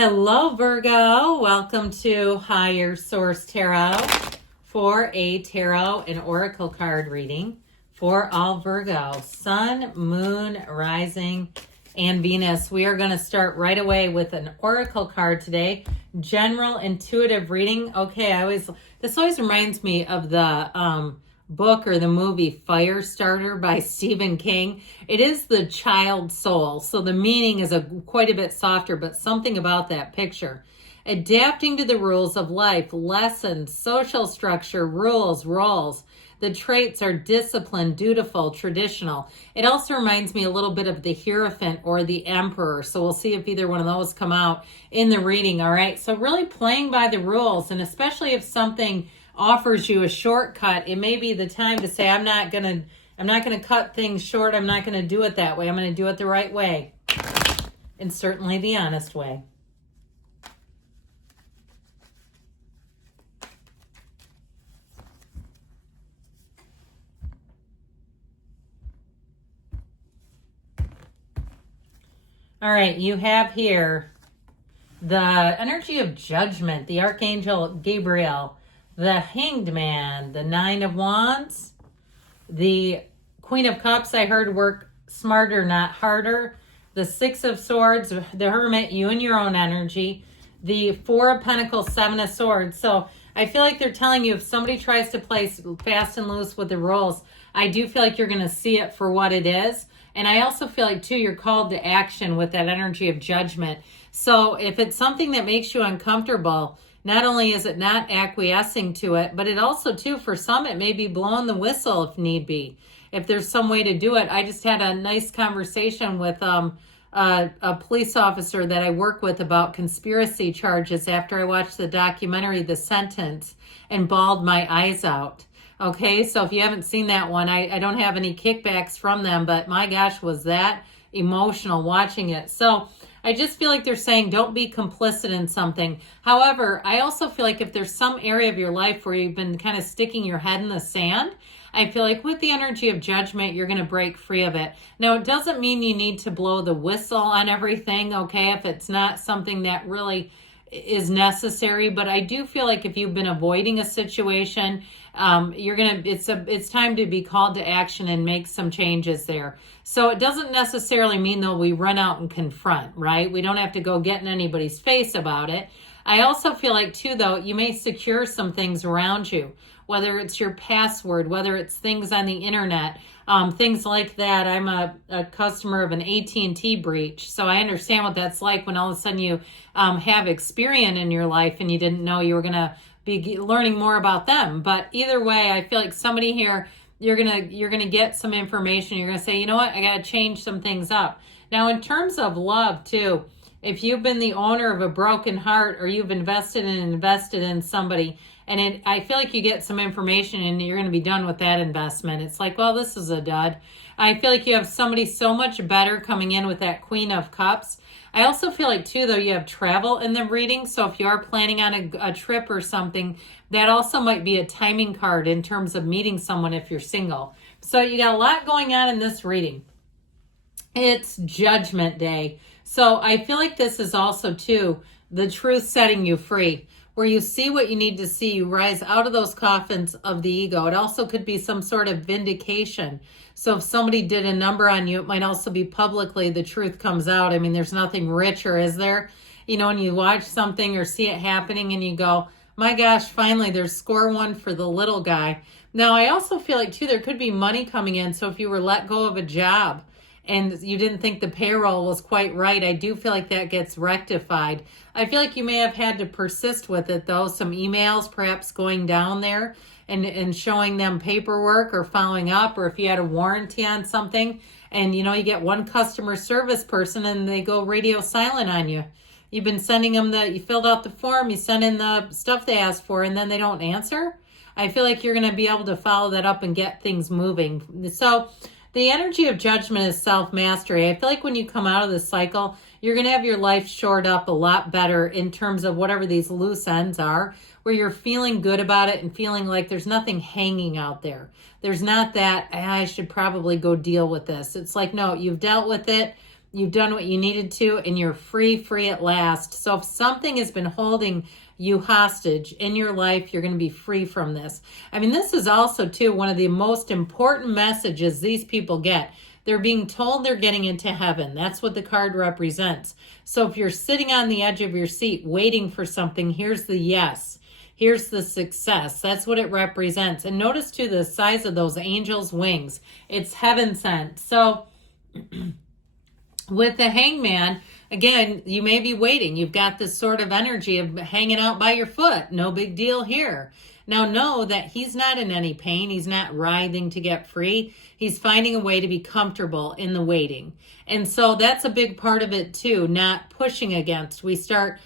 Hello, Virgo. Welcome to Higher Source Tarot for a tarot and oracle card reading for all Virgo, Sun, Moon, Rising, and Venus. We are going to start right away with an oracle card today. General intuitive reading. Okay, this always reminds me of the book or the movie Firestarter by Stephen King. It is the child soul, so the meaning is quite a bit softer, but something about that picture. Adapting to the rules of life, lessons, social structure, rules, roles. The traits are disciplined, dutiful, traditional. It also reminds me a little bit of the Hierophant or the Emperor, so we'll see if either one of those come out in the reading, all right? So really playing by the rules, and especially if something offers you a shortcut, it may be the time to say, I'm not gonna cut things short. I'm not gonna do it that way. I'm gonna do it the right way, and certainly the honest way. All right, you have here the energy of judgment, the Archangel Gabriel, the Hanged Man, the Nine of Wands, the Queen of Cups, I heard work smarter, not harder, the Six of Swords, the Hermit, you and your own energy, the Four of Pentacles, Seven of Swords. So I feel like they're telling you if somebody tries to play fast and loose with the rules, I do feel like you're going to see it for what it is. And I also feel like, too, you're called to action with that energy of judgment. So if it's something that makes you uncomfortable, not only is it not acquiescing to it, but it also, too, for some, it may be blowing the whistle if need be. If there's some way to do it. I just had a nice conversation with a police officer that I work with about conspiracy charges after I watched the documentary, The Sentence, and bawled my eyes out. Okay, so if you haven't seen that one, I don't have any kickbacks from them, but my gosh, was that emotional watching it. So I just feel like they're saying don't be complicit in something. However, I also feel like if there's some area of your life where you've been kind of sticking your head in the sand, I feel like with the energy of judgment, you're going to break free of it. Now, it doesn't mean you need to blow the whistle on everything, okay, if it's not something that really is necessary, but I do feel like if you've been avoiding a situation, it's time to be called to action and make some changes there. So it doesn't necessarily mean though we run out and confront, right? We don't have to go get in anybody's face about it. I also feel like too though, you may secure some things around you, whether it's your password, whether it's things on the internet, things like that. I'm a customer of an AT&T breach, so I understand what that's like when all of a sudden you have Experian in your life and you didn't know you were going to be learning more about them. But either way, I feel like somebody here, you're gonna get some information. You're gonna say, you know what, I got to change some things up. Now, in terms of love too, if you've been the owner of a broken heart or you've invested in somebody, and I feel like you get some information and you're going to be done with that investment. It's like, well, this is a dud. I feel like you have somebody so much better coming in with that Queen of Cups. I also feel like, too, though, you have travel in the reading. So if you are planning on a trip or something, that also might be a timing card in terms of meeting someone if you're single. So you got a lot going on in this reading. It's Judgment Day. So I feel like this is also, too, the truth setting you free. Where you see what you need to see, you rise out of those coffins of the ego. It also could be some sort of vindication. So if somebody did a number on you, it might also be publicly the truth comes out. I mean, there's nothing richer, is there? You know, when you watch something or see it happening and you go, my gosh, finally, there's score one for the little guy. Now, I also feel like, too, there could be money coming in. So if you were let go of a job and you didn't think the payroll was quite right, I do feel like that gets rectified. I feel like you may have had to persist with it, though. Some emails perhaps going down there and showing them paperwork or following up, or if you had a warranty on something and, you know, you get one customer service person and they go radio silent on you. You've been sending them you filled out the form, you send in the stuff they asked for, and then they don't answer. I feel like you're going to be able to follow that up and get things moving. So the energy of judgment is self-mastery. I feel like when you come out of this cycle, you're going to have your life shored up a lot better in terms of whatever these loose ends are, where you're feeling good about it and feeling like there's nothing hanging out there. There's not that, I should probably go deal with this. It's like, no, you've dealt with it. You've done what you needed to, and you're free at last. So if something has been holding you hostage in your life, you're going to be free from this. I mean, this is also, too, one of the most important messages these people get. They're being told they're getting into heaven. That's what the card represents. So if you're sitting on the edge of your seat waiting for something, here's the yes. Here's the success. That's what it represents. And notice, too, the size of those angels' wings. It's heaven sent. So with the Hangman, again, you may be waiting. You've got this sort of energy of hanging out by your foot. No big deal here. Now know that he's not in any pain. He's not writhing to get free. He's finding a way to be comfortable in the waiting. And so that's a big part of it too, not pushing against. We start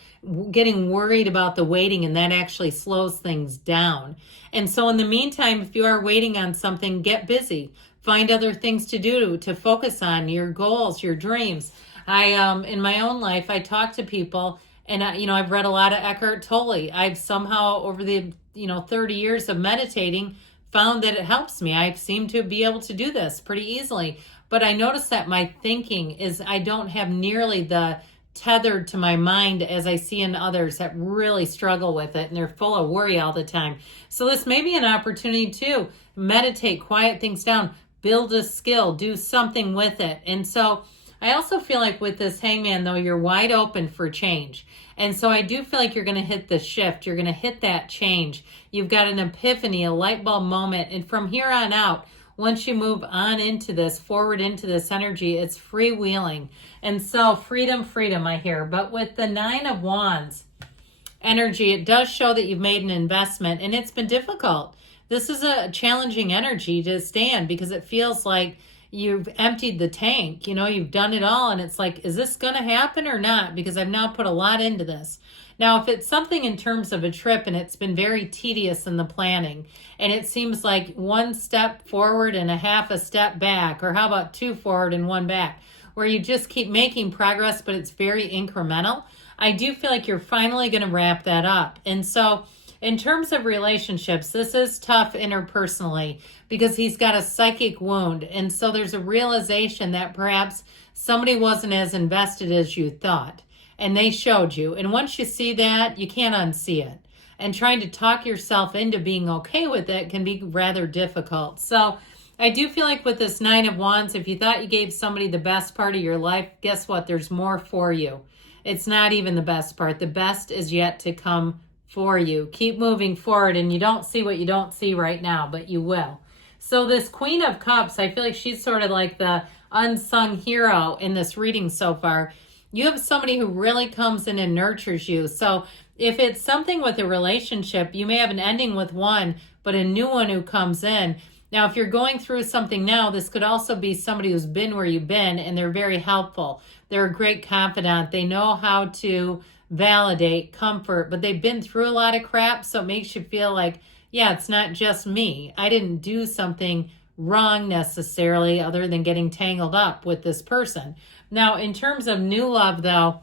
getting worried about the waiting, and that actually slows things down. And so in the meantime, if you are waiting on something, get busy. Find other things to do, to focus on your goals, your dreams. In my own life, I talk to people, and I've read a lot of Eckhart Tolle. I've somehow, over the 30 years of meditating, found that it helps me. I seem to be able to do this pretty easily. But I notice that my thinking is, I don't have nearly the tethered to my mind as I see in others that really struggle with it, and they're full of worry all the time. So this may be an opportunity to meditate, quiet things down, build a skill, do something with it. And so I also feel like with this Hangman, though, you're wide open for change. And so I do feel like you're going to hit the shift. You're going to hit that change. You've got an epiphany, a light bulb moment. And from here on out, once you move on into this, forward into this energy, it's freewheeling. And so freedom, I hear. But with the 9 of Wands energy, it does show that you've made an investment, and it's been difficult. This is a challenging energy to stand, because it feels like you've emptied the tank. You've done it all, and it's like, is this going to happen or not? Because I've now put a lot into this. Now, if it's something in terms of a trip and it's been very tedious in the planning, and it seems like one step forward and a half a step back, or how about 2 forward and 1 back, where you just keep making progress, but it's very incremental, I do feel like you're finally going to wrap that up. And so in terms of relationships, this is tough interpersonally, because he's got a psychic wound. And so there's a realization that perhaps somebody wasn't as invested as you thought, and they showed you. And once you see that, you can't unsee it. And trying to talk yourself into being okay with it can be rather difficult. So I do feel like with this 9 of Wands, if you thought you gave somebody the best part of your life, guess what? There's more for you. It's not even the best part. The best is yet to come for you. Keep moving forward, and you don't see what you don't see right now, but you will. So this Queen of Cups, I feel like she's sort of like the unsung hero in this reading so far. You have somebody who really comes in and nurtures you. So if it's something with a relationship, you may have an ending with one, but a new one who comes in. Now, if you're going through something now, this could also be somebody who's been where you've been, and they're very helpful. They're a great confidant. They know how to validate, comfort, but they've been through a lot of crap, so it makes you feel like, yeah, it's not just me. I didn't do something wrong necessarily, other than getting tangled up with this person. Now, in terms of new love, though,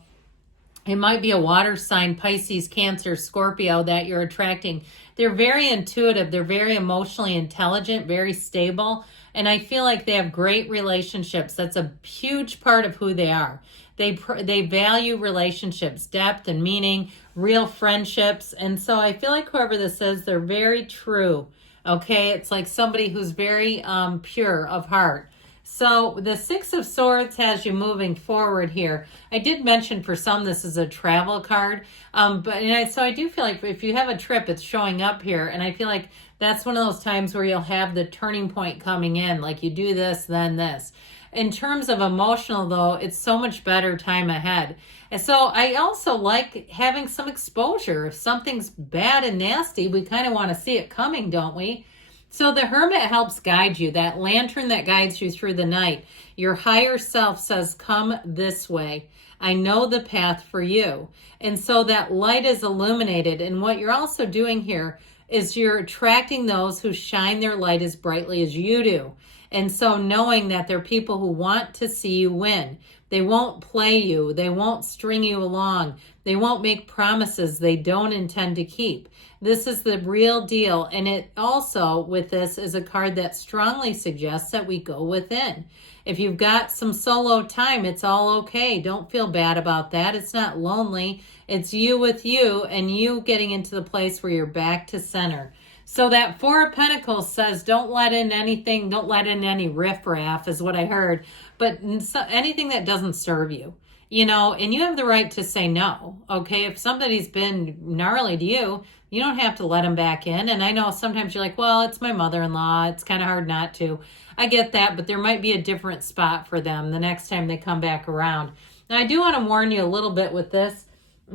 it might be a water sign, Pisces, Cancer, Scorpio, that you're attracting. They're very intuitive. They're very emotionally intelligent, very stable. And I feel like they have great relationships. That's a huge part of who they are. They value relationships, depth and meaning, real friendships. And so I feel like whoever this is, they're very true. Okay, it's like somebody who's very pure of heart. So the 6 of Swords has you moving forward here. I did mention for some this is a travel card, so I do feel like if you have a trip, it's showing up here, and I feel like that's one of those times where you'll have the turning point coming in, like you do this, then this. In terms of emotional, though, it's so much better time ahead. And so I also like having some exposure. If something's bad and nasty, we kind of want to see it coming, don't we? So the Hermit helps guide you, that lantern that guides you through the night. Your higher self says, come this way. I know the path for you. And so that light is illuminated. And what you're also doing here is you're attracting those who shine their light as brightly as you do. And so knowing that there are people who want to see you win. They won't play you. They won't string you along. They won't make promises they don't intend to keep. This is the real deal. And it also, with this, is a card that strongly suggests that we go within. If you've got some solo time, it's all okay. Don't feel bad about that. It's not lonely. It's you with you and you getting into the place where you're back to center. So that Four of Pentacles says, don't let in anything, don't let in any riffraff is what I heard, but anything that doesn't serve you, you know, and you have the right to say no, okay? If somebody's been gnarly to you, you don't have to let them back in. And I know sometimes you're like, well, it's my mother-in-law. It's kind of hard not to. I get that, but there might be a different spot for them the next time they come back around. Now, I do want to warn you a little bit with this.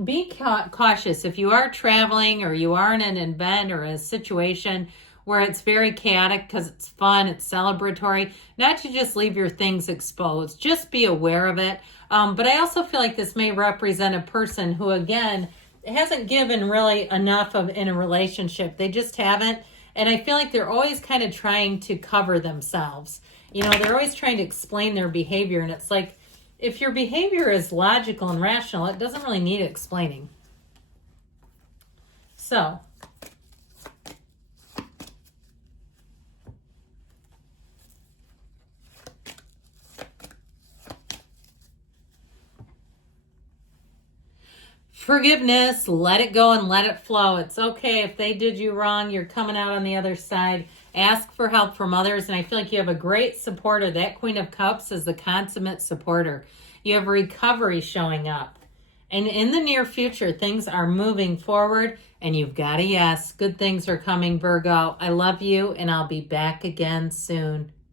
Be cautious if you are traveling or you are in an event or a situation where it's very chaotic because it's fun, it's celebratory, not to just leave your things exposed. Just be aware of it. But I also feel like this may represent a person who, again, hasn't given really enough of in a relationship. They just haven't. And I feel like they're always kind of trying to cover themselves. You know, they're always trying to explain their behavior. And it's like, if your behavior is logical and rational, it doesn't really need explaining. So, forgiveness, let it go and let it flow. It's okay if they did you wrong. You're coming out on the other side. Ask for help from others. And I feel like you have a great supporter. That Queen of Cups is the consummate supporter. You have recovery showing up. And in the near future, things are moving forward. And you've got a yes. Good things are coming, Virgo. I love you, and I'll be back again soon.